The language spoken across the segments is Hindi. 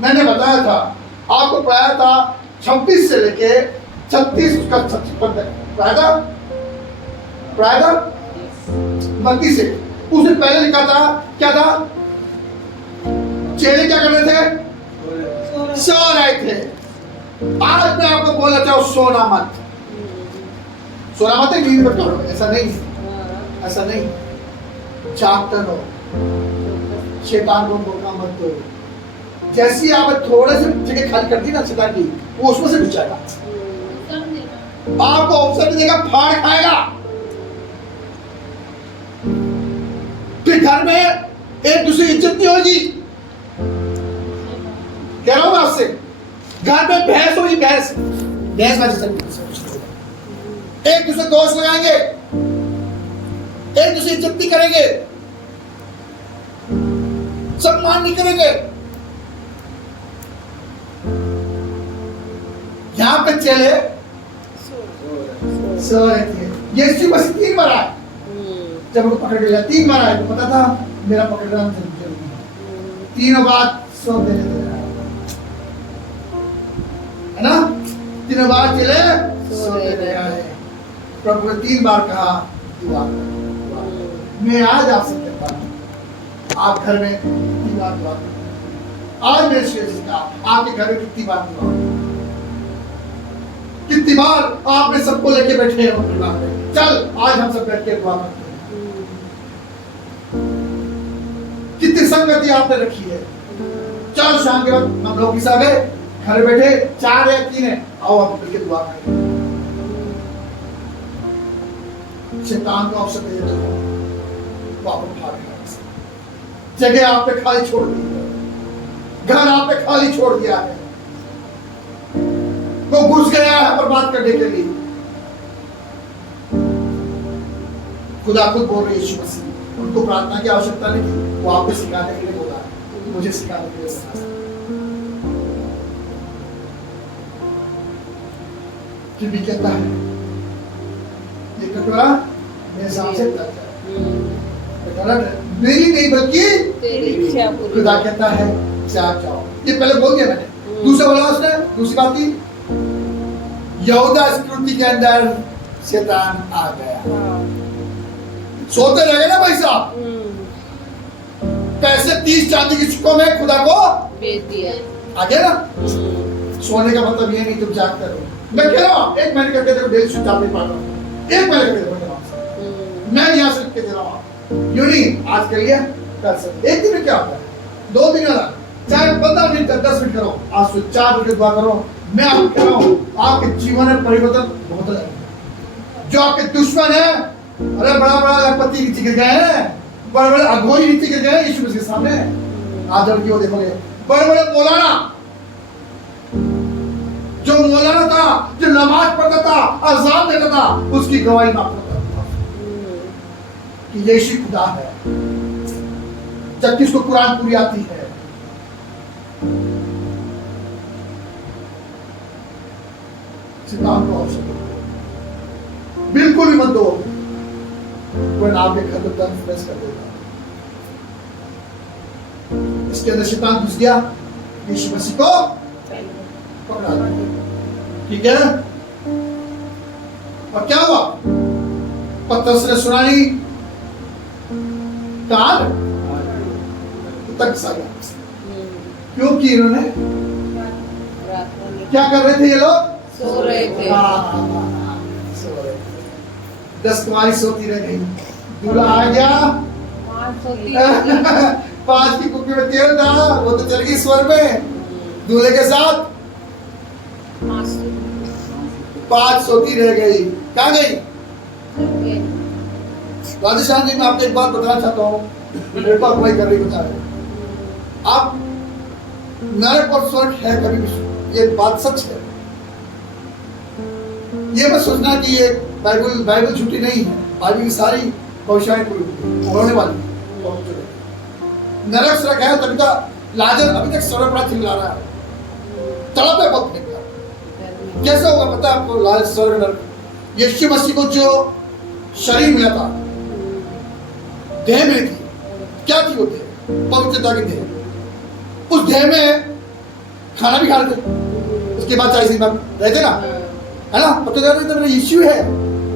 मैंने बताया था, आपको पढ़ाया था 26 से लेके 36 उसका 56 तक पढ़ाया था 32 से। उसने पहले लिखा था क्या था, चेले क्या कर रहे थे, सो रहे थे। आज मैं आपको बोलना चाहूं सोना मत, सोना मत है, नींद मत करो, ऐसा नहीं, ऐसा नहीं, जागते रहो, शैतान को मौका मत दो। जैसी आप थोड़े से जगह खाली कर दी ना शैतान की, वो उसमें से घुस जाएगा, आपको अवसर देगा, फाड़ खाएगा। फिर घर में एक दूसरे की इज्जत नहीं होगी, कह रहा हूं मैं आपसे। घर में बहस होगी, बहस एक दूसरे दोस्त लगाएंगे, एक दूसरे इज्जत नहीं करेंगे, सम्मान नहीं करेंगे। यहां पे चले सो रहे थे। यीशु मसीह 3 बार आया, जब उनको पकड़ लिया 3 बार आया, तो पता था मेरा पकड़ना जरूरी है। तीनों बात सो देने दे रहा है ना, तीनों बार चले सो देने आए। प्रभु ने 3 बार कहा दुआ कर। मैं आज आपसे कहता हूं, आप घर में कितनी बार दुआ करें। आज मेरे शेष का आपके घर में कितनी बार दुआ करें, कितनी बार आपने सबको लेके बैठे हैं परिवार में, चल आज हम सब बैठ के दुआ करते हैं। कितनी संगति आपने रखी है, चल शाम के वक्त हम लोग किसा गए, घर बैठे 4 या 3 है, आओ आप मिलकर दुआ करें। शैतान को अवसर दे देते हो, वापस भाग गया, जगह आपने खाली छोड़ दी है, घर आपने खाली छोड़ दिया है, वो घुस गया है बर्बाद करने के लिए। खुदा खुद बोल रहे यीशु मसीह, उनको प्रार्थना की आवश्यकता नहीं थी, वो आपको सिखाने के लिए बोला है, मुझे सिखाने के लिए बोला है। फिर भी कहता है ये कटोरा मेरे सामने तक है, मेरी नहीं बल्कि खुदा कहता है जाओ। ये पहले बोल दिया मैंने। दूसरा बोला उसने, दूसरी बात थी यहूदा स्क्रूटी के अंदर शैतान आ गया। सोते रहे ना भाई साहब, पैसे 30 चांदी की चुकों में खुदा को बेच दिया, आ गया ना। सोने का मतलब ये नहीं तुम जागते रहो। मैं कह रहा हूँ 1 महीने करके देखो, डेली सुबह नहीं पा रहा हूँ, 1 महीने करके देखो, मैं यहाँ से लिख के दे रहा हूँ, यूं नहीं आज के लिए कर सकते। 1 दिन में क्या होता है, 2 दिन वाला, चाहे 15 मिनट 10 मिनट करो, आज से 4 मिनट दुआ करो। मैं आपको कह रहा हूँ आपके जीवन में परिवर्तन बहुत लगेगा। जो आपके दुश्मन है, अरे बड़ा लखपति नीचे गिर गए हैं, बड़े अघोरी नीचे गिर गए हैं यीशु मसीह के सामने। आज लड़की को देखोगे, बड़े मौलाना, जो मौलाना था, जो नमाज पढ़ता था, अज़ान देता था, उसकी गवाही माफ करता था कि यीशु खुदा है, जबकि उसको कुरान पूरी आती है। शैतान को अवसर दो, बिल्कुल भी मत दो, वरना आपके घर को तंग फ्रेश कर देगा। इसके अंदर शैतान घुस गया, यीशु मसीह को पकड़ा, ठीक है। और क्या हुआ, पतरस ने सुना नहीं, कान तक सा गया, क्योंकि इन्होंने क्या कर रहे थे, ये लोग सो रहे थे। सो रहे थे। 10 कुमारी सोती रह गई, दूल्हा आ गया, 5 की कुप्पी में तेल था, वो तो चल गई स्वर में दूल्हे के साथ, 5 सोती रह गई। कहाँ गई? राजस्थान जी, मैं आपको एक बात बताना चाहता हूँ, मेरे को अगुवाई कर रही बता रहे, आप नरक और स्वर्ग है कभी भी, ये बात सच है। ये मत सोचना कि ये बाइबल झूठी नहीं है, बाइबल की सारी भविष्यवाणी पूरी होने वाली है। नरक स्वर्ग है, तभी तो लाजर अभी तक स्वर्ग बड़ा चिल्ला रहा है, तड़प है बहुत निकला। कैसे होगा पता है आपको, लाल स्वर्ग नरक? यीशु मसीह को जो शरीर मिला था, देह मिली थी, क्या थी वो देह? पवित्रता की देह। उस देह में खाना भी खा रहे थे, उसके बाद 40 दिन रहते ना, है ना। अब तो मेरा इश्यू है,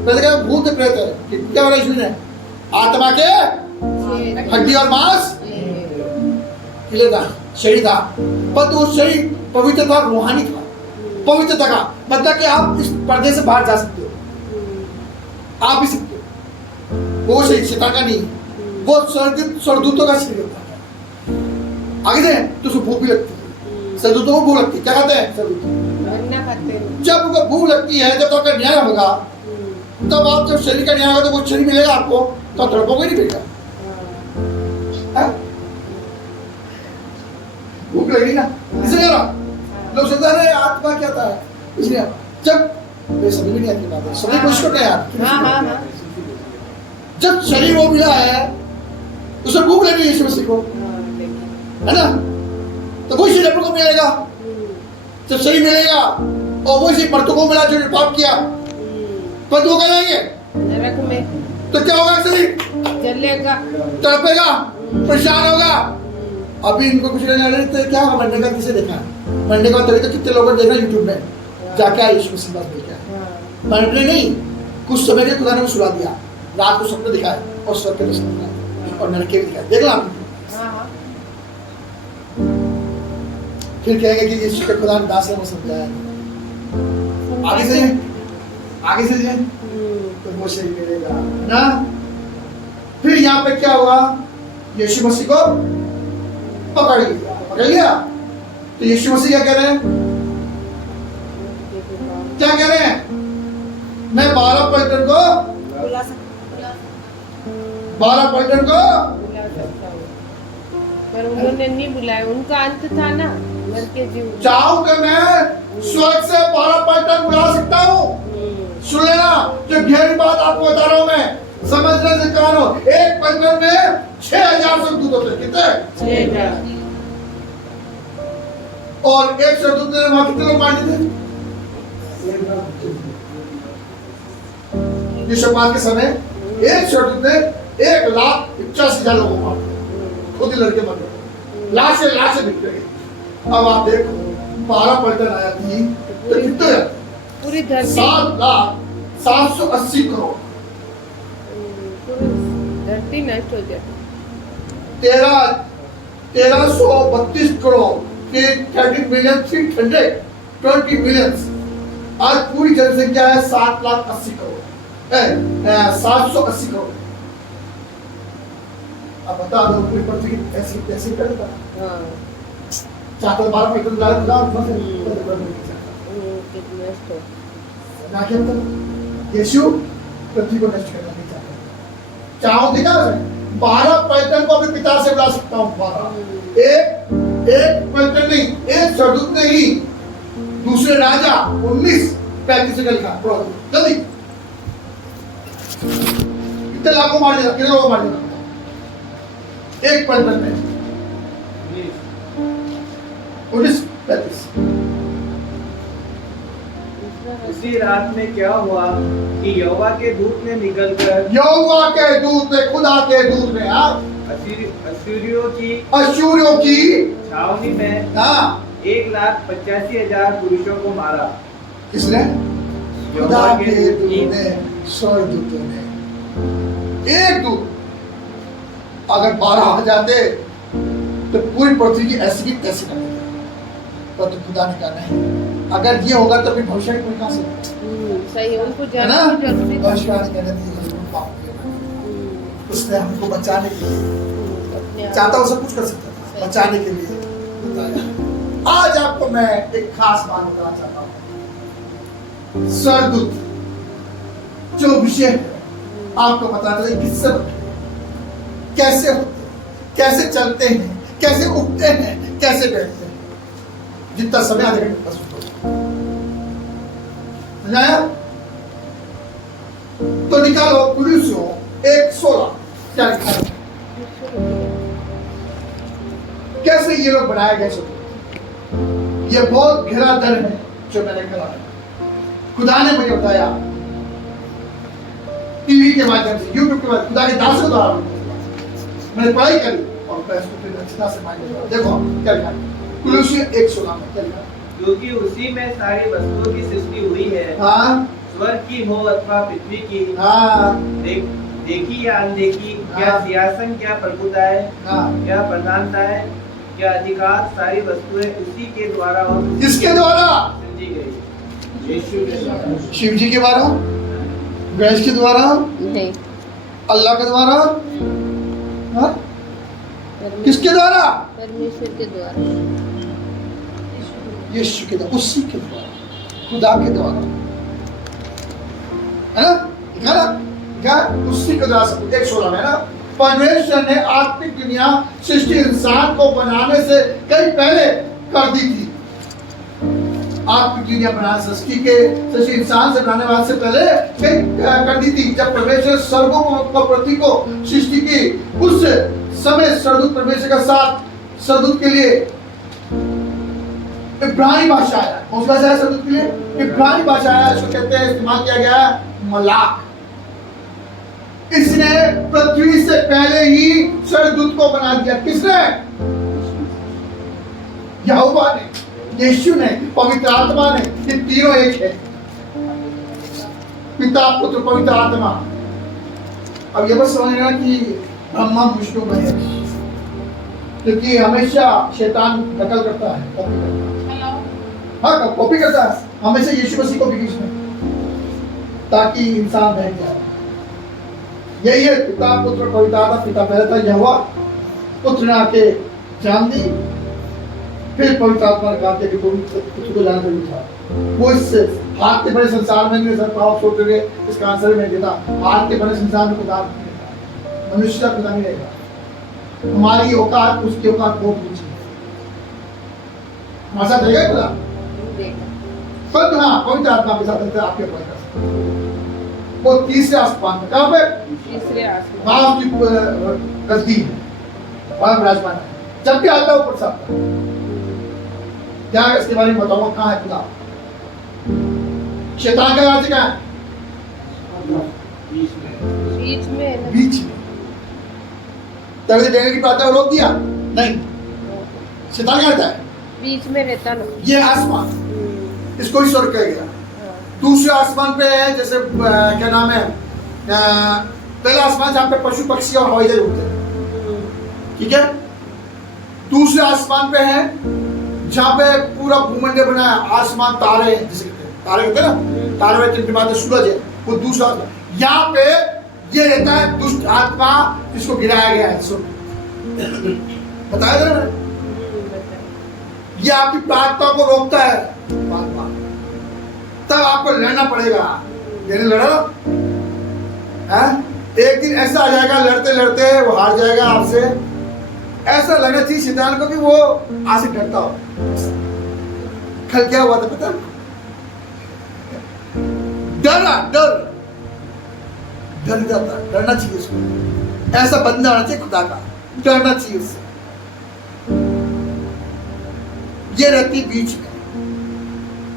पहले क्या भूत प्रेत है कि क्या वाला इश्यू है, आत्मा के हड्डी और मांस किले था, शरीर था, पर वो शरीर पवित्र था, रूहानी था, पवित्रता का मतलब कि आप इस पर्दे से बाहर जा सकते हो, आप भी सकते हो। वो शरीर शैतान का नहीं, वो सरदूतों का शरीर होता है। आगे से तो उसको भूख भी लगती है, सरदूतों को भूख लगती है, क्या खाते हैं सरदूत, जब उनको भूख लगती है, जब आपका न्याय होगा, तब आप जब शरीर का न्याय होगा तो वो शरीर मिलेगा आपको, तो तड़पोगे नहीं मिलेगा, भूख लगेगी ना, इसलिए ना लोग सोचते हैं आत्मा क्या था, इसलिए जब समझ में नहीं आती बात है, सभी कोशिश करते हैं यार, जब शरीर वो मिला है उसे भूख लगी यीशु मसीह को, है ना, तो वही शरीर को मिलेगा, जब शरीर मिलेगा और वही शरीर मर्दों को मिला जो पाप किया, पर वो करेंगे नरक में, तो क्या होगा, शरीर जलेगा, तड़पेगा, परेशान होगा। अभी इनको कुछ नहीं लग रहा, क्या होगा, मरने का किसे देखा, मरने का तभी तो कितने लोगों ने देखा यूट्यूब में जाके आए यीशु मसीह बात देखा, मरने नहीं, कुछ समय के खुदा ने सुला दिया, रात को सपने दिखाए और स्वर्ग के दर्शन दिखाए और नरक के भी दिखाए, देख लो आप। फिर कहेंगे कि यीशु के खुदा ने दास ने समझाया, आगे से तो वो शरीर मिलेगा ना। फिर यहाँ पे क्या हुआ, यीशु मसीह को पकड़ लिया, तो यीशु मसीह क्या कह रहे हैं, क्या कह रहे हैं, मैं 12 पलटन को बुला सकता हूँ, पर उन्होंने नहीं बुलाया, उनका अंत था ना, मर के जीव। चाहूं कि मैं स्वर्ग से 12 पलटन बुला सकता हूँ, सुन लेना, जो गहरी बात आपको बता रहा हूँ मैं, समझने से कह रहा हूँ, एक पलटन में 6000 सरदूत होते हैं, कितने 6000, और एक सरदूत ने वहां कितने लोग मार दिए थे, यहोशपात के समय एक सरदूत ने 1,85,000 लोगों को मारा, खुद ही लड़के मर गए, लाशें बिक गई। अब आप देखो 12 पलटन आया थी तो कितने, पूरी धरती 7,780 करोड़, पूरी धरती नष्ट हो जाती, 1332 करोड़, 30 मिलियन 320 मिलियन, आज पूरी जनसंख्या है 7,80,000 करोड़, 780 करोड़। अब बता दो पूरी पृथ्वी ऐसी करता, चाहता 12 पलटन ना क्या मतलब, यीशु पृथ्वी को नष्ट करना नहीं चाहता, चाहो देखा 12 पलटन को अपने पिता से बुला सकता हूँ, 12, एक पलटन नहीं, एक सरदूत ने ही दूसरे राजा 19:35 से लिखा, जल्दी कितने लाखों मार देना, कितने लोगों मार देना, एक पलटन में 19:35। उसी रात में क्या हुआ कि यहोवा के दूत ने निकलकर, यहोवा के दूत ने, खुदा के दूत ने अश्शूरियों की छावनी में 1,85,000 पुरुषों को मारा। किसने, खुदा के दूत ने, स्वर्गदूतों ने। एक दूत अगर 12 आ जाते तो पूरी पृथ्वी की ऐसी की तैसी कर देते, पर तो खुदा ने कहा नहीं, अगर ये होगा तो फिर भविष्य में कोई कहां से, सही, उनको जानना जरूरी था, उसने हमको बचाने के लिए चाहता वो सब कुछ कर सकता था, बचाने के लिए बताया। आज आपको मैं एक खास बात बताना चाहता हूँ, स्वर्गदूत जो विषय आपको बताता है, किससे कैसे होते, कैसे चलते हैं, कैसे उठते हैं, कैसे बैठते हैं, जितना समय आधे घंटे बस समझाया। तो निकालो कुलुस्सियों 1:16 क्या लिखा है, कैसे ये लोग बनाए गए। ये बहुत गहरा दर है जो मैंने कहा, खुदा ने मुझे बताया टीवी के माध्यम से, यूट्यूब के माध्यम, खुदा के दासों द्वारा मैंने पढ़ाई करी और मैं इसको फिर अच्छी तरह से मायने। देखो क्या लिखा है, कुलुसियों 1:16 में क्या लिखा? क्योंकि उसी में सारी वस्तुओं की सृष्टि हुई है, हाँ स्वर्ग की हो अथवा पृथ्वी की, हाँ देखी या अनदेखी, क्या हाँ। सिंहासन, क्या प्रभुताएं, हाँ। क्या प्रधानताएं, क्या अधिकार, सारी वस्तुएं उसी के द्वारा और किसके द्वारा? सृजी गई। यीशु के द्वारा। शिव जी के द्वारा, गणेश के द्वारा, नहीं, अल्लाह के द्वारा, हाँ? किसके द्वारा? परमेश्वर के द्वारा, यीशु के द्वारा, उसी के द्वारा, खुदा के द्वारा, है ना? लिखा ना? लिखा है? उसी के द्वारा सब कुछ। 1:16 में है ना? परमेश्वर ने आत्मिक दुनिया सृष्टि इंसान को बनाने से कई पहले कर दी थी। आत्मिक दुनिया बनाने सृष्टि के सृष्टि इंसान से बनाने वाले से पहले कई कर दी थी। जब परमेश्वर स्वर्गों को पृथ्वी को सृष्टि की, उस समय सरदूत परमेश्वर का साथ सरदूत के लिए इब्रानी भाषा है। कौन सी भाषा है सरदूत के लिए? इब्रानी भाषा है। इसको कहते हैं, इस्तेमाल किया गया है मलाक। इसने पृथ्वी से पहले ही सरदूत को बना दिया। किसने? यहोवा ने, यीशु ने, पवित्र आत्मा ने। ये तीनों एक है, पिता पुत्र पवित्र आत्मा। अब ये बस समझना कि ब्रह्मा विष्णु महेश, क्योंकि हमेशा शैतान नकल करता है, कॉपी करता है। हाँ, कॉपी करता है हमेशा यीशु मसीह को भी बीच में, ताकि इंसान बह जाए। यही है पिता पुत्र पवित्र आत्मा। पिता पहले था यहोवा, पुत्र ने आके जान दी, फिर पवित्र आत्मा ने कहा कि पुत्र को जानना जरूरी था। वो इस हाथ के बड़े संसार में मेरे सर पाँव छोड़ रहे, इसका आंसर में देता। हाथ के बड़े संसार में खुदा नहीं रहेगा, मनुष्य का खुदा नहीं रहेगा। हमारी औकात उसकी औकात बहुत ऊंची है। हमारे साथ रहेगा खुदा, पर हाँ पवित्र आत्मा के साथ रहते हैं। आपके पवित्र वो तीसरे आसमान में, कहाँ पे? तीसरे आसमान, वहाँ उसकी गद्दी है, वहाँ विराजमान है। जब भी आता है ऊपर से आता है। क्या इसके बारे में बताऊंगा, कहाँ है खुदा? शैतान का राज्य कहाँ है? बीच में है ना? बीच में। तभी देने की प्रार्थना रोक दिया नहीं, शैतान क्या रहता है? बीच में रहता ना। ये आसमान, इसको ही स्वर्ग कहा गया। दूसरे आसमान पे है, जैसे क्या नाम है, पहला आसमान जहाँ पे पशु पक्षी और हवाई जहाज उड़ते हैं, ठीक है। दूसरे आसमान पे है जहाँ पे पूरा भूमंडल बना है, आसमान तारे हैं, जिसे कहते हैं तारे, कहते हैं ना, तारे में टिमटिमाते सूरज है, वो दूसरा आसमान। यहाँ पे ये रहता है दुष्ट आत्मा, जिसको गिराया गया है। बताया था ना, ये आपकी प्रार्थना को रोकता है। तब आपको लड़ना पड़ेगा। यानी लड़ो है? एक दिन ऐसा आ जाएगा, लड़ते लड़ते वो हार जाएगा आपसे। ऐसा लगना चाहिए शैतान को कि वो आपसे डरता हो। कल क्या हुआ था पता? डर जाता, डरना चाहिए उसको। ऐसा बंदा होना चाहिए खुदा का, डरना चाहिए उससे। ये रहती बीच में।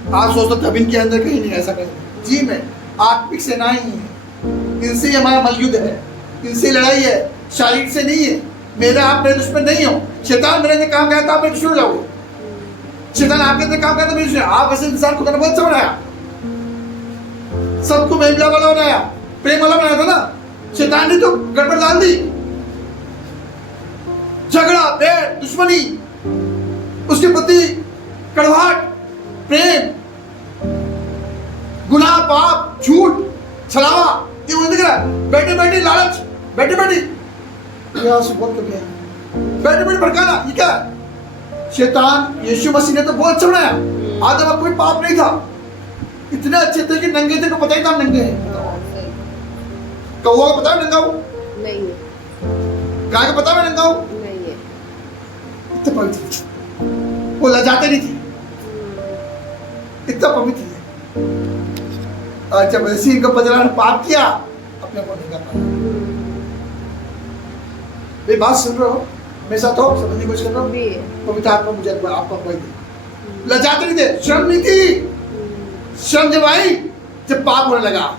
आप सोचते जमीन के अंदर कहीं नहीं, ऐसा कहीं जी में आत्मिक सेनाएं हैं। इनसे हमारा मलयुद्ध है, इनसे लड़ाई है, शारीरिक से नहीं है। मेरा आप मेरे दुश्मन नहीं हो। शैतान मेरे अंदर काम करता, आप मेरे दुश्मन हो जाओगे। शैतान आपके अंदर काम करता, मेरे दुश्मन। आप ऐसे इंसान खुदा ने बहुत अच्छा बनाया, सबको महिला वाला बनाया, प्रेम वाला बनाया था ना। शैतान ने तो गड़बड़ डाल दी, झगड़ा, बैर, दुश्मनी, उसके प्रति कड़वाहट, प्रेम, गुनाह, पाप, झूठ, छलावा, ये वो दिख रहा है। बैठे बैठे लालच, बैठे बैठे बहुत कर लिया, बैठे बैठे भड़काना, ये क्या है? शैतान। यीशु मसीह ने तो बहुत अच्छा बनाया। आदम में कोई पाप नहीं था, इतने अच्छे थे कि नंगे थे को पता ही था नंगे हैं। कौवा को पता है नंगा हूं? नहीं है। गाय को पता है नंगा हूं? नहीं है। इतने पवित्र, वो लजाते नहीं थे, इतना पवित्र है। जब ऐसी इनका बदला ने पाप किया, अपने को नहीं कर पाया। ये बात सुन रहे हो? मेरे साथ हो, समझने की कोशिश कर रहा हूँ। पवित्र आत्मा मुझे आपका कोई नहीं, लजाते नहीं थे, शर्म नहीं थी। शर्म जब आई जब पाप होने लगा।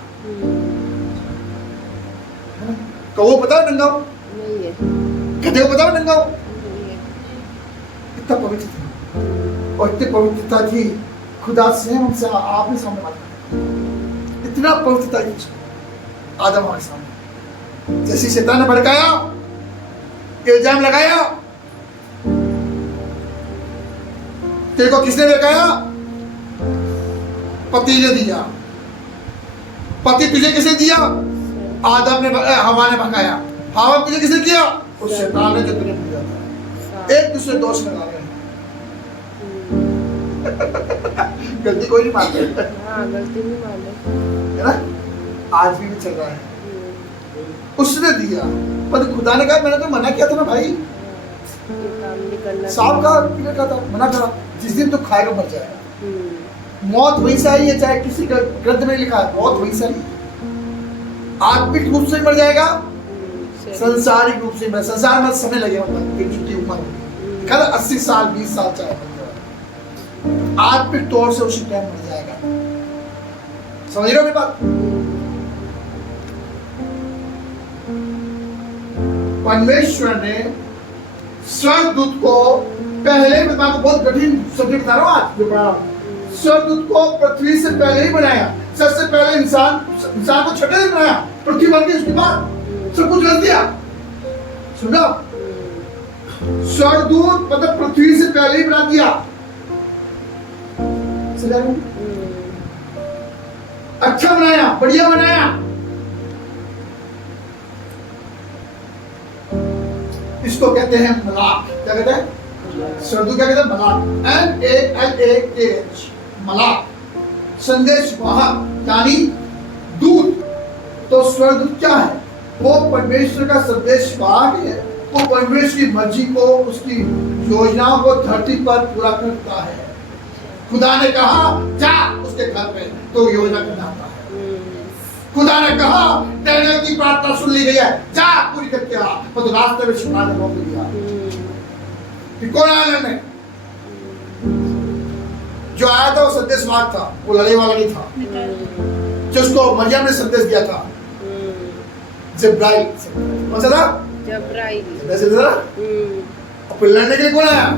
कौवा पता है नंगा हूं? नहीं है। गधे को पता है नंगा हूं? नहीं है। इतना पवित्र था। और इतनी पवित्रता थी, खुदा से हमसे आपने सामने बात की, इतना पवित्रता थी उसको आदम हमारे सामने। जैसे शैतान ने भड़काया, इल्जाम लगाया, तेरे को किसने भड़काया? पति ने दिया। पति तुझे किसने दिया? आदम ने, हवा ने भड़काया। हवा तुझे किसने किया? उस शैतान ने जो तुझे दिया था। एक दूसरे दोष लगा रहे हैं। गलती कोई नहीं मानता, हाँ, गलती नहीं मानते, है ना? आज भी चल रहा है। उसने दिया, पर खुदा ने कहा मैंने तो मना किया था ना भाई, ये काम नहीं करना सांप का पीने का था, मना करा, जिस दिन तो खाएगा मर जाएगा। मौत वही से आई है, चाहे किसी का ग्रंथ में लिखा है, मौत वही से आई। आत्मिक रूप से मर जाएगा, संसारिक रूप से मर, संसार में समय लगेगा, छुट्टी उम्र होगी, 80 साल 20 साल चाहे, आत्मिक तौर से उसी टाइम मर जाएगा। समझ रहे हो मेरी बात? परमेश्वर ने स्वर्गदूत को पहले, मैं आपको बहुत कठिन सब्जेक्ट बता रहा हूं आज जो पढ़ा रहा हूं, स्वर्गदूत को पृथ्वी से पहले ही बनाया। सबसे पहले इंसान को छठे दिन बनाया, पृथ्वी बन गई, उसके बाद सब कुछ कर दिया। सुनो, स्वर्गदूत मतलब पृथ्वी से पहले ही बना दिया। अच्छा बनाया, बढ़िया बनाया। इसको कहते हैं मलाक। क्या कहते हैं? स्वर्गदूत क्या कहते हैं? मलाक, MALAKH, मलाक, संदेश वाहक यानी दूत। तो स्वर्गदूत क्या है? वो परमेश्वर का संदेश वाहक है। वो परमेश्वर की मर्जी को, उसकी योजनाओं को धरती पर पूरा करता है। खुदा ने कहा जा उसके घर पे, तो योजना करना आता है। खुदा ने कहा डैनियल की प्रार्थना सुन ली गई है, जा पूरी करके आ, तो रास्ते में शैतान ने रोक दिया। फिर कौन आया लड़ने? जो आया था वो संदेशवाहक था, वो लड़ने वाला नहीं था। जो उसको मरियम ने संदेश दिया था, जिब्राइल, कौन सा था? जिब्राइल। और फिर लड़ने के लिए कौन आया?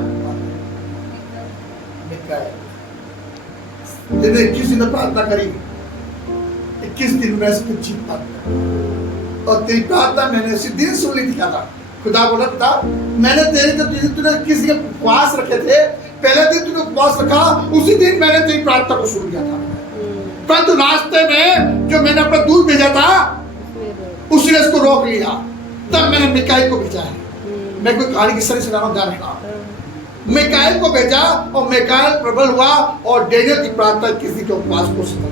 मिकाएल। 21 दिन प्रार्थना करी, 21 दिन में से कुछ जीत पाता। और तेरी प्रार्थना मैंने उसी दिन सुन ली थी। क्या था? खुदा बोला था मैंने तेरे तूने किसी के उपवास रखे थे, पहले दिन तूने उपवास रखा, उसी दिन मैंने तेरी प्रार्थना को सुन लिया था। परंतु रास्ते में जो मैंने अपना दूध भेजा था, उसी ने इसको रोक लिया। तब मैंने मिकाएल को भेजा है। मैं कोई कहानी किस तरह सुना रहा हूं, ध्यान रखना। मिकाएल को भेजा और मिकाएल प्रबल हुआ और डैनियल की प्रार्थना किसी के उपवास को सुना।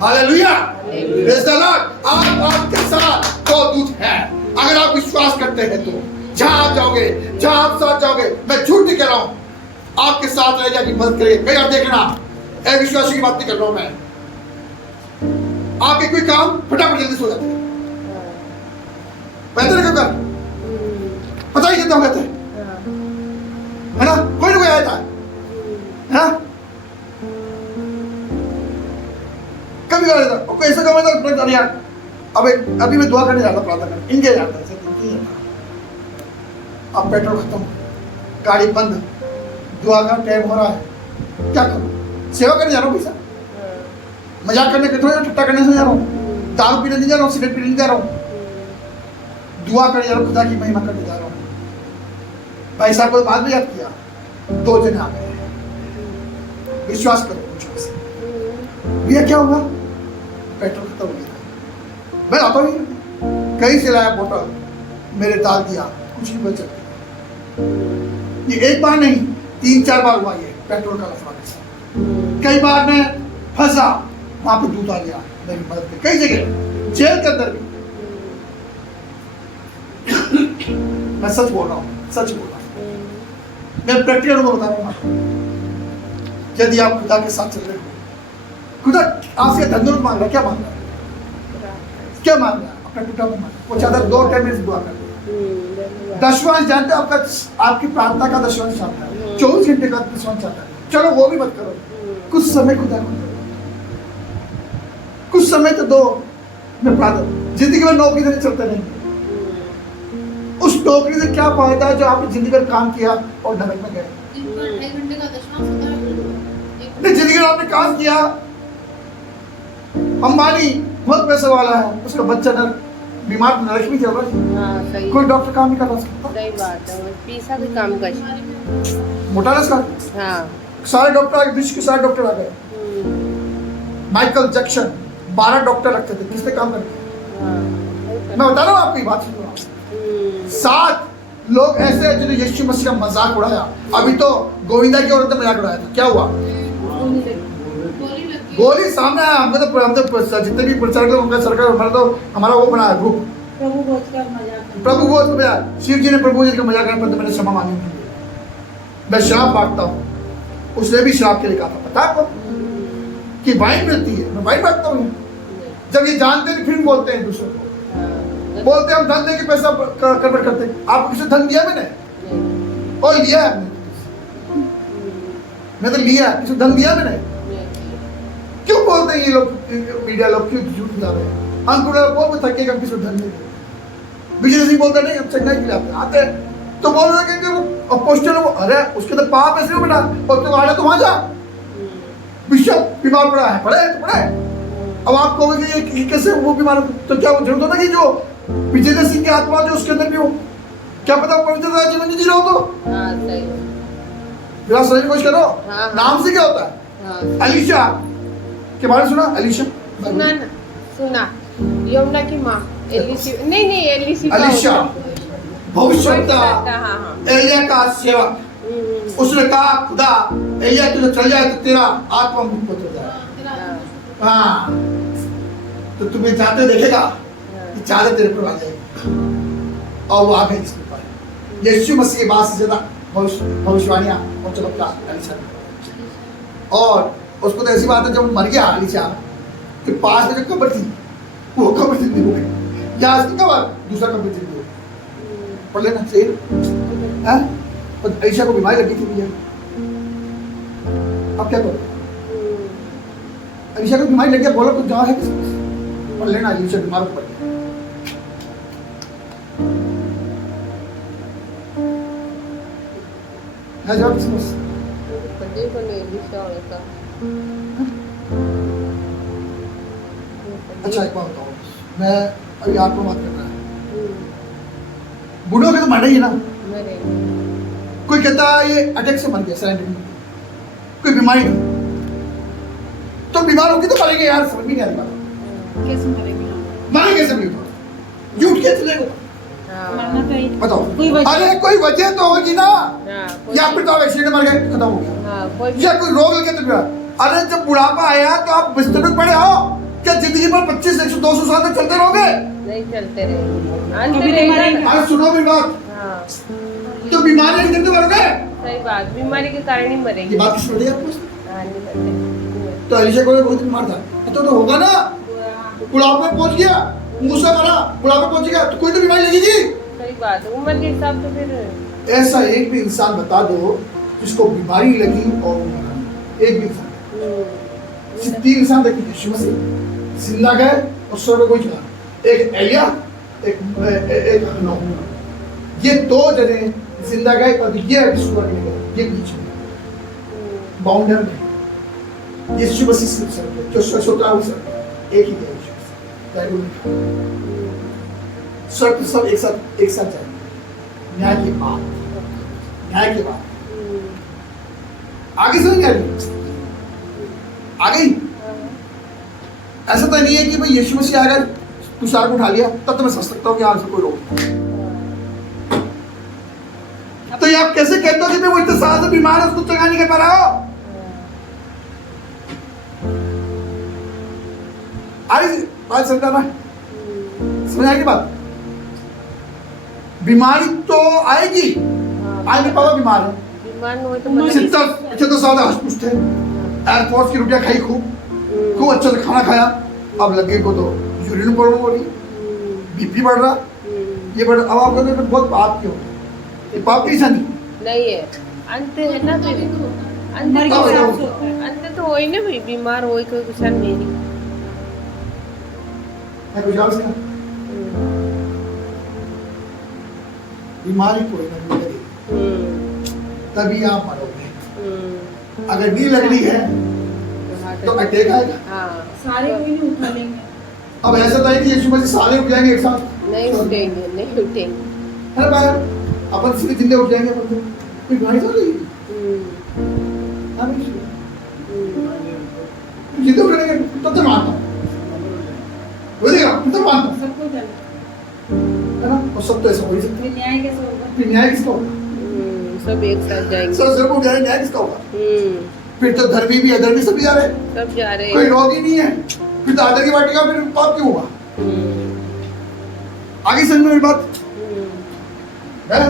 Hallelujah, praise the Lord. आपके साथ दो दूत हैं। अगर आप विश्वास करते हैं तो जहां आप जाओगे, जहां आप साथ जाओगे, मैं झूठ नहीं कह रहा हूं, आपके साथ रहेगा कि मदद करेगा। कहीं आप देखना, एक विश्वासी की बात नहीं कर रहा हूं मैं। आपके कोई काम फटाफट जल्दी से हो जाते हैं। बेहतर क्यों कर, पता ही कितना हो जाता है ना? कोई ना कोई आता है ना? कभी कर देता, कोई ऐसा काम होता है यार, अभी मैं दुआ करने जाता, प्रार्थना करने इनके जाता है, अब पेट्रोल खत्म, गाड़ी बंद, दुआ का टाइम हो रहा है, क्या करूं? सेवा करने जा रहा हूँ पैसा, मजाक करने के थोड़ा ठट्टा करने से जा रहा हूँ, दारू पीने नहीं जा रहा हूँ, सिगरेट पीने नहीं जा रहा हूँ, दुआ करने जा रहा हूँ, खुदा की महिमा करने जा रहा हूँ। भाई साहब को बाद में याद किया, 2 जने आ गए, विश्वास करो, विश्वास भैया क्या होगा? पेट्रोल खत्म हो गया। मैं आता हूँ, कहीं से लाया बोतल, मेरे डाल दिया, कुछ नहीं बचा। ये एक बार नहीं, 3-4 बार हुआ ये पेट्रोल का लफड़ा के साथ। कई बार मैं फंसा, वहां पे दूध आ गया मेरी मदद के, कई जगह जेल के अंदर भी। मैं सच बोल रहा हूँ, सच बोल रहा हूँ, मैं प्रैक्टिकल अनुभव बता रहा हूँ। यदि आप खुदा के साथ चल रहे हो, खुदा आपसे धन्यवाद मांग रहा है, क्या मांग रहा है? क्या मांग रहा है? अपना टूटा मन मांग। वो चाहता 2 टाइम में दुआ कर, 10वां जानते आपका, आपकी प्रार्थना का 10वां चाहता है, 24 घंटे का 10वां चाहता है। चलो वो भी मत करो, कुछ समय खुदा को दो, कुछ समय तो दो। मैं प्रार्थना, जिंदगी में नौकरी नहीं चलते नहीं, उस नौकरी से क्या फायदा जो आपने जिंदगी में काम किया और नरक में गए? घंटे का दशमा सुधा नहीं, जिंदगी में आपने काम किया, अंबानी बहुत पैसे वाला है, उसका बच्चा बीमार नरक में चल रहा है, हाँ सही कोई डॉक्टर काम नहीं कर सकता। सही बात है, वो पैसा भी काम कर। मोटा ना सर, हाँ सारे डॉक्टर आ गए, विश्व के सारे डॉक्टर आ गए। माइकल जैक्सन 12 डॉक्टर रखते थे, किसने काम करके? हाँ मैं बता रहा हूँ आपकी बात सुनो आप। 7 लोग ऐसे हैं जिन्होंने यीशु मसीह का मजाक उड़ाया। अभी तो गोविंदा की औरत ने मजाक उड़ाया था, क्या हुआ? गोली सामने आया। हम तो जितने भी प्रचारक लोग उनका सरकार, हमारा वो बना है ग्रुप, प्रभु बोझ का मजाक। शिव जी ने प्रभु जी का मजाक करने पर तो मैंने क्षमा मांगी थी। मैं शराब बांटता हूँ, उसने भी शराब के लिए कहा था, पता आपको कि वाइन मिलती है, मैं वाइन बांटता हूँ। जब ये जानते हैं फिर बोलते हैं दूसरों को, बोलते हैं हम धन दे के पैसा कन्वर्ट करते हैं। आपको किसी धन दिया मैंने? और लिया है मैं तो लिया, किसी धन दिया मैंने? क्यों बोलते हैं ये लोग, मीडिया लोग क्यों झूठ बता रहे हैं? अंकुर बोल थके हम किसी धन नहीं दे। विजय सिंह बोलते नहीं हम चंगाई के लिए आते हैं, तो बोल रहे कि वो अपोस्टल, अरे उसके तो पाप ऐसे बना, और तो आने तो वहां जा। बिशप बीमार पड़ा है, पड़े तो पड़े। अब आप कहोगे कि कैसे वो बीमार, तो क्या वो जरूरत होता कि जो विजय सिंह की आत्मा जो उसके अंदर भी हो, क्या पता वो पवित्र जीवन नहीं जी रहा हो तो? हाँ सही मेरा समझने की कोशिश करो। हाँ। नाम से क्या होता है? हाँ अलीशा के बारे में सुना? अलीशा सुना ना, सुना यमुना की माँ एलिशा, नहीं एलिशा, अलीशा भविष्यवक्ता, हाँ हाँ एलिया का सेवक। उसने कहा खुदा एलिया तुझे चल जाए तो तेरा आत्मा मुझ पर चल जाए। हाँ, तो तुम्हें चाहते देखेगा कि चाहते तेरे पर आ जाएगी। और वो आ गई इसके ऊपर। यीशु मसीह के बाद से ज्यादा भविष्यवाणियां और चमत्कार अलीशा ने। और उसको तो ऐसी बात है, जब मर गया अलीशा तो पास में जो कब्र थी वो कब्र जिंदी हो गई, या उसकी कब्र दूसरा कब्र जिंदी हो गई। पढ़ लेना सही है। और अलीशा को बीमारी लगी थी भैया, अब क्या करो? अलीशा को बीमारी लग गया, बोलो कुछ जवाब है किसी? पढ़ लेना, अलीशा बीमार पड़ गया। है जवाब किसी? देखो नहीं एलिशा होता। अच्छा एक बात बताओ, मैं अभी आपको बात करना है। बूढ़ों के तो मरना ही है ना। मरे कोई कहता है ये अटैक से मर गया, साइलेंट, कोई बीमारी नहीं, तो बीमार होगी तो मरेंगे यार, समझ में नहीं आ रही। कैसे मरेंगे? मरे कैसे नहीं? ये उठ के चलेगा, मरना तो ही बताओ। अरे कोई वजह तो होगी ना, या फिर तो आप एक्सीडेंट मर गए, खत्म हो गया, या कोई रोग लगे तो। अरे जब बुढ़ापा आया तो आप बिस्तर में पड़े हो, क्या जिंदगी भर 25, 100, 200 साल तक चलते रहोगे? नहीं चलते रहेंगे। अरे सुनो मेरी बात, हाँ तो बीमारी नहीं करते मरोगे। सही बात, बीमारी के कारण ही मरेंगे। ये बात किस रही है आपको? हाँ नहीं करते। तो अलीशा को बहुत बीमार था, तो होगा ना, बुढ़ापे में पहुंच गया, मूसा मरा, बुढ़ापे पहुंच गया, तो कोई तो बीमारी लगेगी। सही बात है, उम्र के हिसाब से फिर। ऐसा एक भी इंसान बता दो जिसको बीमारी लगी और वो मरा, एक भी इंसान। 3 इंसान देखिए, यीशु मसीह जिंदा गए और स्वर्ग को चला, एक एलिया, एक नूह। ये 2 जने जिंदा गए और ये स्वर्ग में गए, ये बीच में बाउंडर में यीशु मसीह सिर्फ स्वर्ग में, जो स्वतंत्र हो सकता एक ही है यीशु मसीह। स्वर्ग सब एक साथ जाएंगे न्याय के बाद। आगे समझ आ गई? आ गई? ऐसा तो नहीं है कि भाई यीशु मसीह आ गया तुषार को उठा लिया तब तो मैं समझ सकता हूँ कि आज कोई रोग नहीं। तो ये आप कैसे कहते हो कि वो इतने साल से बीमार है, उसको चंगा नहीं कर पा रहा हो? आई बात समझाना, समझ आएगी बात? बीमारी तो आएगी, आज नहीं पापा बीमार है, बीमार हो तो 75 साल हंस थे, एयरफोर्स की रोटियां खाई, खूब अच्छा से खाना खाया, अब लगे को तो यूरिन प्रॉब्लम हो रही, बीपी बढ़ रहा, ये बढ़। अब आप कहते हैं बहुत पाप क्यों? ये पाप कैसा नहीं है, अंत है ना फिर, अंत तो हो ही ना भाई, बीमार हो कोई कुछ मेरी है कुछ और इसका? बीमारी कोई ना लगे तभी आप मरोगे। अगर नी लग रही है तो अटैक आएगा। हाँ सारे कोई नहीं उठा लेंगे। अब ऐसा तो है कि यीशु मसीह सारे उठ जाएंगे एक साथ, नहीं उठेंगे, नहीं उठेंगे। है ना भाई? अपन सीधे जिंदे उठ जाएंगे अपन तो कोई गाड़ी तो नहीं। हाँ नहीं जिंदे उठेंगे तब तो मानता बोलेगा तो मानता सबको चल है ना। और सब तो ऐसा हो ही सकता फिर न्याय कैसे होगा? है। फिर न्याय किसका होगा? सब एक साथ जाएंगे। सब उठ जाएंगे, न्याय किसका होगा? फिर तो धर्मी भी अधर्मी सभी जा रहे हैं, सब जा रहे कोई हैं। रोग ही नहीं है। फिर तो आदर की वाटिका फिर पाप क्यों हुआ? आगे समझ में मेरी बात है?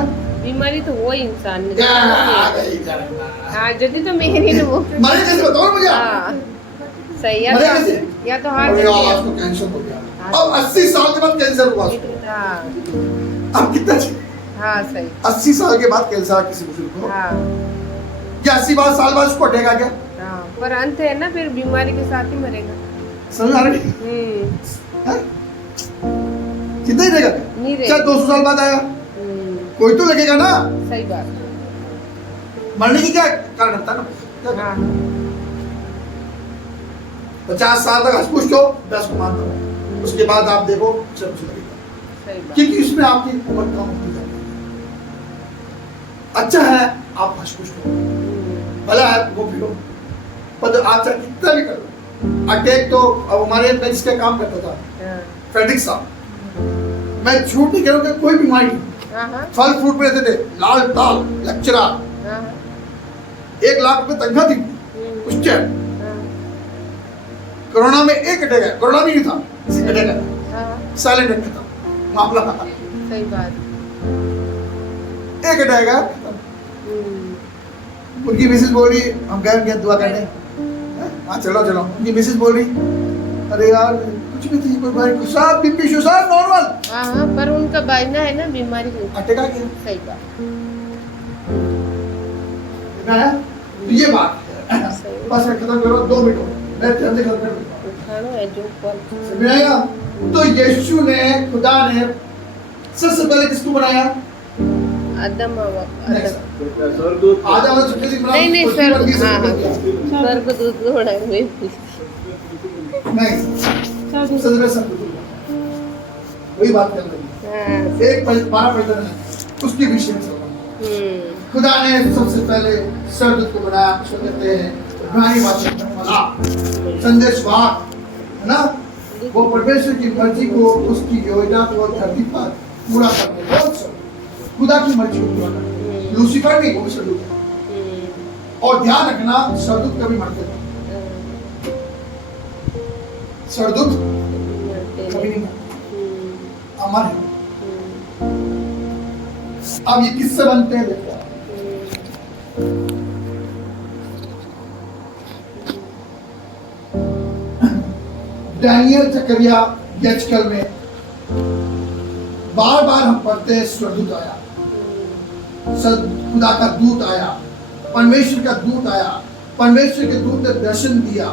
बीमारी तो वो इंसान ने क्या आ दी। गई जरा। हाँ जल्दी तो मेरी ने वो। मरे कैसे बताओ ना मुझे? हाँ सही मरे कैसे? या तो हार्ट अरे यार, अटैक। उसको कैंसर हो गया। अब 80 साल के बाद कैंसर हुआ उसको। हाँ अब कितना हाँ सही। 80 साल के बाद कैंसर आया किसी बुजुर्ग को? हाँ क्या 80 साल बाद उसको अटैक आ गया? हाँ पर अंत है ना, फिर बीमारी के साथ ही मरेगा। समझ आ रही है? कितना ही रहेगा? नहीं क्या रहेगा। 200 साल बाद आया? कोई तो लगेगा ना। सही बात। मरने की क्या कारण होता है ना? क्या हाँ 50 साल तक हंसपुष्ट हो, 10 को मानता हूँ। उसके बाद आप देखो सब कुछ लगेगा, सही बात। क्योंकि इसमें आपकी उम्र कम होती जाती है। अच्छा है आप हंसपुष्ट हो, भला है वो भी हो, पर तो आप चाहे कितना भी करो। अटैक तो अब हमारे मैं जिसका काम करता था हाँ फ्रेडरिक साहब, मैं झूठ नहीं करूँगा, कोई बीमारी नहीं, हाँ फल फ्रूट में रहते थे, लाल ताल लेक्चरर, हाँ 1 लाख रुपए तनख्वाह थी उस टाइम। कोरोना में एक अटैक है, कोरोना भी नहीं था, अटैक है, साइलेंट अटैक था मामला। सही बात। एक अटैक है, उनकी मिसेस बोल रही, हम गए उनके दुआ करने, हाँ चलो चलो, उनकी मिसेस बोल रही, अरे यार कुछ भी थी, कोई भाई गुस्सा बीपी शुगर नॉर्मल, हाँ हाँ पर उनका बायना है ना बीमारी को। अटैक आ गया। सही बात। देखा है? तो ये बात है। सही। बस मैं खत्म करो, 2 मिनट हो, मैं जल्दी खत्म कर दूंगा। उठानो है जो फल। समझ आएगा? तो यीशु ने, खुदा ने सबसे पहले किसको बनाया? आदम हवा। आदम। स्वर्गदूत आदम और छुट्टी दिन नहीं नहीं उसकी मर्जी सर, से हाँ हाँ बनाया। स्वर्गदूत को बनाए हुए। नहीं, सबसे पहले सब वही बात कर रही है। हाँ। एक 12 पैटर्न है, उसके विषय में चल रहा है। खुदा ने सबसे पहले स्वर्गदूत को बनाया, उसको कहते हैं इब्रानी वाचक वाला संदेशवाहक, है ना? वो परमेश्वर की मर्जी को, उसकी योजना को धरती पर पूरा करने, कौन सा? खुदा की मर्जी को पूरा करने। लूसीफर नहीं, वो स्वर्गदूत है। और ध्यान रखना, स्वर्गदूत कभी मरते नहीं, स्वर्गदूत कभी नहीं मरते, अमर है। अब ये किससे बनते हैं देखो। डैनियल जकरिया यजकल में बार बार हम पढ़ते हैं स्वर्गदूत आया, खुदा का दूत आया, परमेश्वर का दूत आया, परमेश्वर के दूत ने दर्शन दिया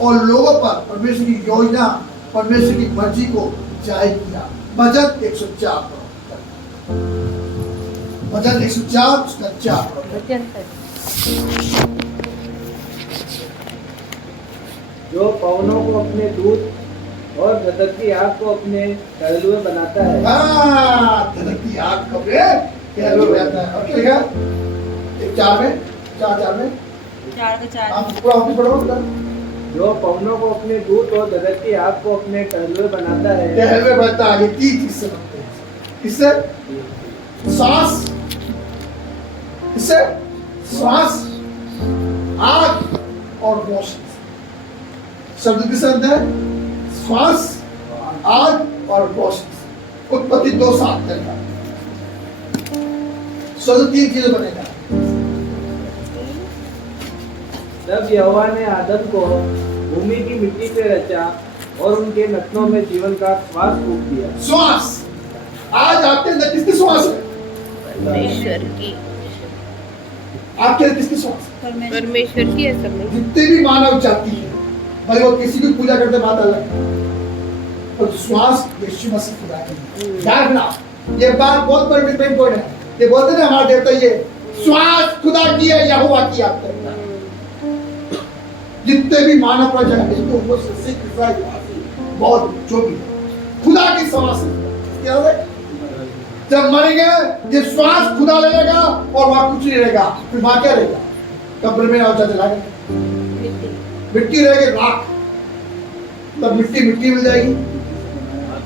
और लोगों पर परमेश्वर की योजना, परमेश्वर की मर्जी को जाहिर किया। भजन 104 भजन 104 उसका 4 जो पवनों को अपने दूत और धधकती आग को अपने टहलुए बनाता है। धधकती आग को अपने टहलुए बनाता है। और क्या लिखा? 4 में 4 में 4 का 4 आप पूरा ऑफिस पढ़ो उधर। जो पवनों को अपने दूत और धधकती आग को अपने टहलुए बनाता है। टहलुए बनाता है, ये 3 चीज से बनते हैं। किससे? सांस, किससे? श्वास, आग और रोशनी। शब्द किससे बनता है? श्वास, आग और रोशनी। उत्पत्ति 2:7 तक का शब्द 3 चीजें बनेगा। तब यहोवा ने आदम को भूमि की मिट्टी से रचा और उनके नथनों में जीवन का श्वास फूंक दिया। श्वास, आज आपके अंदर किसकी श्वास है? परमेश्वर की। आपके अंदर किसकी श्वास? परमेश्वर की है सब में। जितने भी मानव जाति है, भाई वो किसी की पूजा करते बात अलग है, और श्वास यीशु मसीह खुदा की है। याद रखना, ये बात बहुत बड़ी पॉइंट है। ये बोलते हैं हमारा देवता ये श्वास खुदा की है, यहोवा की आप करना। जितने भी मानव प्रजा है, हिंदू मुस्लिम सिख ईसाई बहुत जो भी खुदा की श्वास क्या है। जब मरेंगे ये श्वास खुदा ले लेगा और वहां कुछ नहीं रहेगा, फिर वहां क्या रहेगा? कब्र में औजा जलाएंगे, मिट्टी रहेगी, राख, तब मिट्टी मिट्टी मिल जाएगी।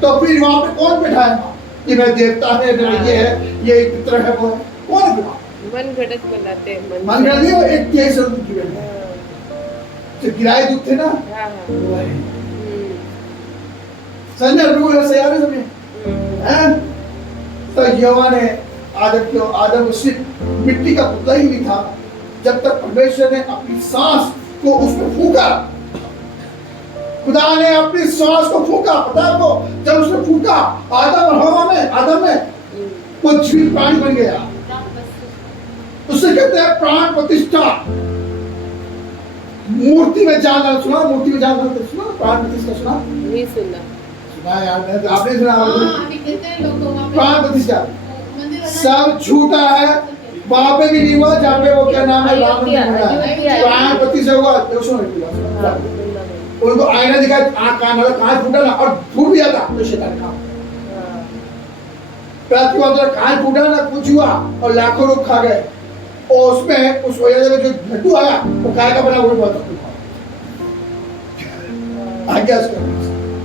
तो फिर वहां पे कौन बैठाएगा कि मैं देवता है, मेरा ये है, ये पितर है, वो है? कौन है? मन घड़त बनाते हैं, मन कर दियो एक तिहाई से दूध की बेटी जो गिराए दूध थे ना, हाँ, हाँ। वो है। समझे रूल है सही समझे हैं? तो यहोवा ने आदम को सिर्फ मिट्टी का पुतला ही नहीं था, जब तक परमेश्वर ने अपनी सांस को उसमें फूंका, खुदा ने अपनी सांस को फूंका, पता है आपको? जब उसने फूंका आदम और हवा में, आदम में वो जीवित प्राणी बन गया। उससे कहते हैं प्राण प्रतिष्ठा। मूर्ति में जान डाल, सुना? मूर्ति में जान डाल सुना? प्राण प्रतिष्ठा सुना? नहीं सुना। सुना यार, मैं तो आपने सुना? अभी कहते हैं लोग वहाँ पे प्राण प्रतिष्ठा मंदिर बना सब झूठा है। वहां पे भी नहीं हुआ जहाँ पे वो क्या नाम है, राम मंदिर बना। प्राण प्रतिष्ठा हुआ, देखो सुनो, उनको आईना दिखाया, आँख कान वाला कान फूटा ना, और फूट भी आता तो शैतान का कान फूटा ना, कुछ हुआ और लाखों लोग खा गए। और उसमें उस वजह से जो लड्डू आया वो काय का बना, वो बहुत आज्ञा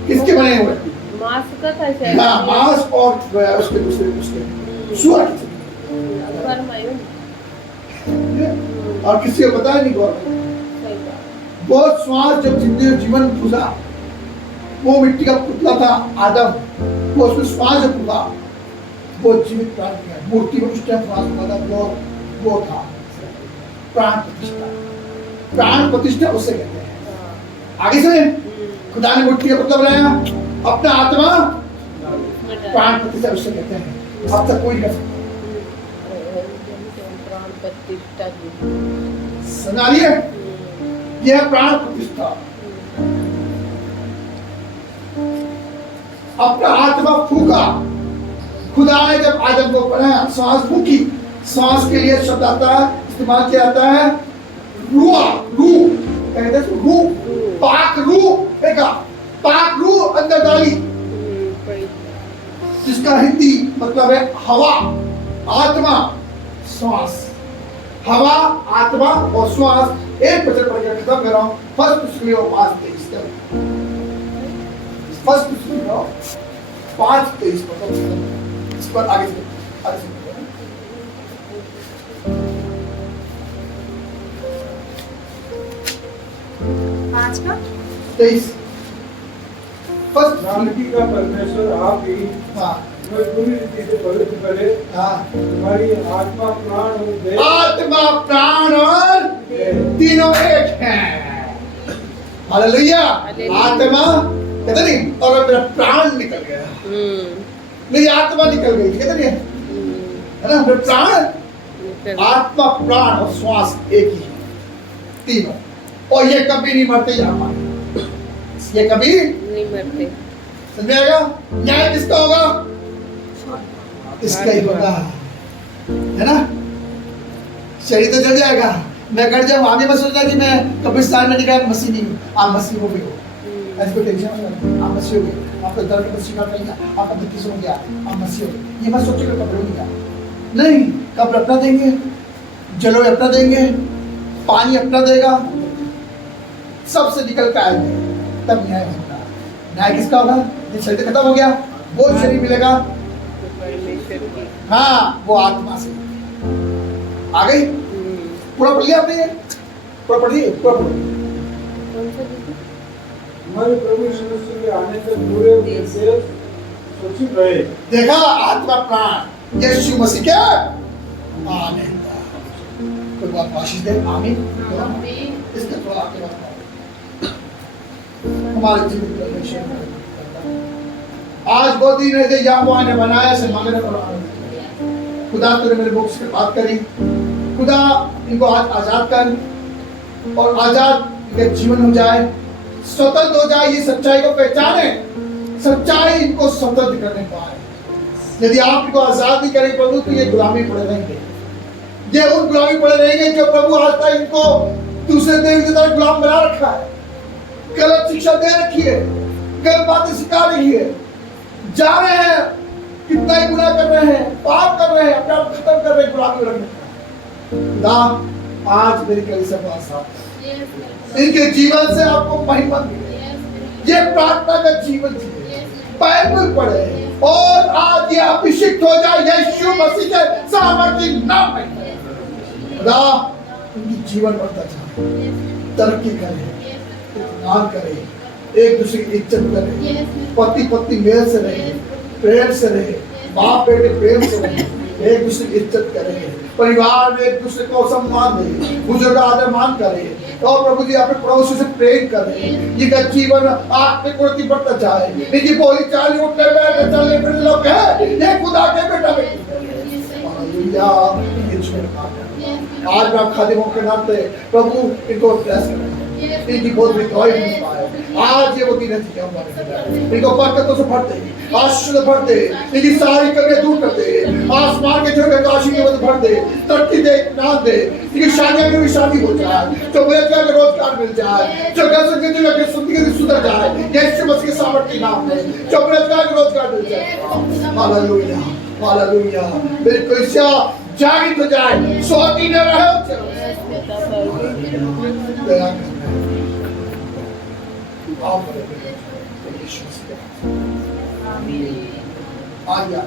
किसके बने हुए? मांस का था शायद। हाँ, मांस और उसके दूसरे उसके सुअर और किसी को पता ही नहीं। बहुत श्वास जब जिंदगी जीवन घुसा, वो मिट्टी का पुतला था आदम, वो उसमें श्वास जब घुसा वो जीवित प्राण किया। मूर्ति में उस टाइम श्वास हुआ था, वो था प्राण प्रतिष्ठा। प्राण प्रतिष्ठा उसे कहते हैं। आगे से खुदा ने मूर्ति का पुतला बनाया, अपना आत्मा प्राण प्रतिष्ठा उसे कहते हैं। अब तक कोई नहीं कर सकता। प्राण प्रतिष्ठा सुना लिए? यह है प्राण प्रतिष्ठा। अपना आत्मा फूका। खुदा ने जब आदम को बनाया, सांस फूकी, सांस के लिए शब्द आता है, इस्तेमाल किया जाता है रूह, रूह कहते हैं, रूह, पाक रूह, देखा, पाक रूह अंदर डाली, जिसका हिंदी मतलब है हवा, आत्मा, श्वास। हवा, आत्मा और श्वास एक वचन पढ़ के खत्म कर रहा हूं। फर्स्ट और 5:23 फर्स्ट और 5:23 इस पर आगे से पाँच का 23 फर्स्ट शांति का परमेश्वर आप ही हाँ मैं पूरी रीति से पवित्र करे, हाँ तुम्हारी आत्मा प्राण और देह आत्मा प्राण और तीनों एक हैं। हालेलुया। आत्मा कहते नहीं, और मेरा प्राण निकल गया, मेरी आत्मा निकल गई, कहते नहीं है ना? मेरा प्राण, आत्मा, प्राण और श्वास एक ही है, तीनों। और ये कभी नहीं मरते, ये कभी नहीं मरते। समझ में आएगा? न्याय किसका होगा? इसका ही होगा, है ना? शरीर तो जल जाएगा, मैं गड़ जाऊँ। आप ये मत सोचना कि मैं कब्रिस्तान में निकला मसीह नहीं हूँ। आप मसीह हो गए हो, ऐसे कोई टेंशन नहीं। आप मसीह हो गए, आपका दर्द को स्वीकार कर लिया, आपका बत्तीस हो गया, आप मसीह हो गए। ये मत सोचो कि कब्र हो गया, नहीं। कब्र अपना देंगे, जलोए अपना देंगे, पानी अपना देगा, सबसे निकल कर आएंगे, तब न्याय होगा। न्याय किसका होगा? जब शरीर खत्म हो गया, वो शरीर मिलेगा, हाँ, वो आत्मा से। आ गई? पूरा पढ़ लिया आपने? पूरा पढ़िए, पूरा पढ़िए। हमारे प्रभु यीशु मसीह के आने से पूरे उद्देश्य सुरक्षित रहे। देखा, आत्मा प्राण यीशु मसीह के आने का। कोई बात आशीष दे, आमीन। इसके थोड़ा आगे बात हमारे जीवन में परमेश्वर आज बहुत दिन है यहोवा ने बनाया से मांगने को खुदा तूने मेरे मुख से बात करी। खुदा इनको आज आजाद कर और आजाद इनका जीवन हो जाए, स्वतंत्र हो जाए, ये सच्चाई को पहचाने, सच्चाई इनको स्वतंत्र करने पाए। यदि आप इनको आजाद नहीं करें प्रभु तो ये गुलामी पड़े रहेंगे। ये उन गुलामी पड़े रहेंगे जो प्रभु आज तक इनको दूसरे देवी की तरह गुलाम बना रखा है, गलत शिक्षा दे रखी है, गलत बातें सिखा रही है, जा रहे हैं कितना ही गुनाह कर रहे हैं, पाप कर रहे हैं, अपने आप खत्म कर रहे हैं गुलामी रखने का। खुदा आज मेरी कलीसिया के पास आओ, इनके जीवन से आपको महिमा मिले, ये प्रार्थना का जीवन जिए, बाइबल पढ़े और आज ये अभिषेक हो जाए यीशु मसीह के सामर्थ्य नाम में। खुदा उनकी जीवन बढ़ता जाए, तरक्की करे, इत्मीनान करे, एक दूसरे की इज्जत करे, पति पत्नी मेल से रहे, प्रेम से रहे, बाप बेटे प्रेम से रहे, एक दूसरे की इज्जत करे, परिवार में एक दूसरे को सम्मान दे, बुजुर्ग आदर मान करे और प्रभु जी अपने पड़ोसी से प्रेम करे। ये जीवन आत्मिक प्रति बढ़ता जाए, इनकी बोली चाली उठने बैठने चलने फिरने लोग है, ये खुदा के बेटा बेटी। हालेलुया। आज मैं खादिमों के नाते प्रभु इनको ब्लेस करें, इनकी बहुत बड़ी दवाई मिल पाए। आज ये वो दिन है हमारे, इनको बरकतों से भर दे, आशीष से भर दे, इनकी सारी कमियां दूर कर दे, आसमान के झोंके काशी के मदद भर दे, तरक्की दे, इत्मीनान दे, इनकी शादियां में भी शादी हो जाए, जो बेरोजगार को रोजगार मिल जाए, जो घर से जिंदगी में जिंदगी सुधर जाए, यीशु मसीह के सामर्थ्य के नाम में, जो बेरोजगार को रोजगार मिल जाए। Hallelujah, hallelujah. बिल्कुल इच्छा जागृत हो जाए, सोती न रहे। दया कर आप आइए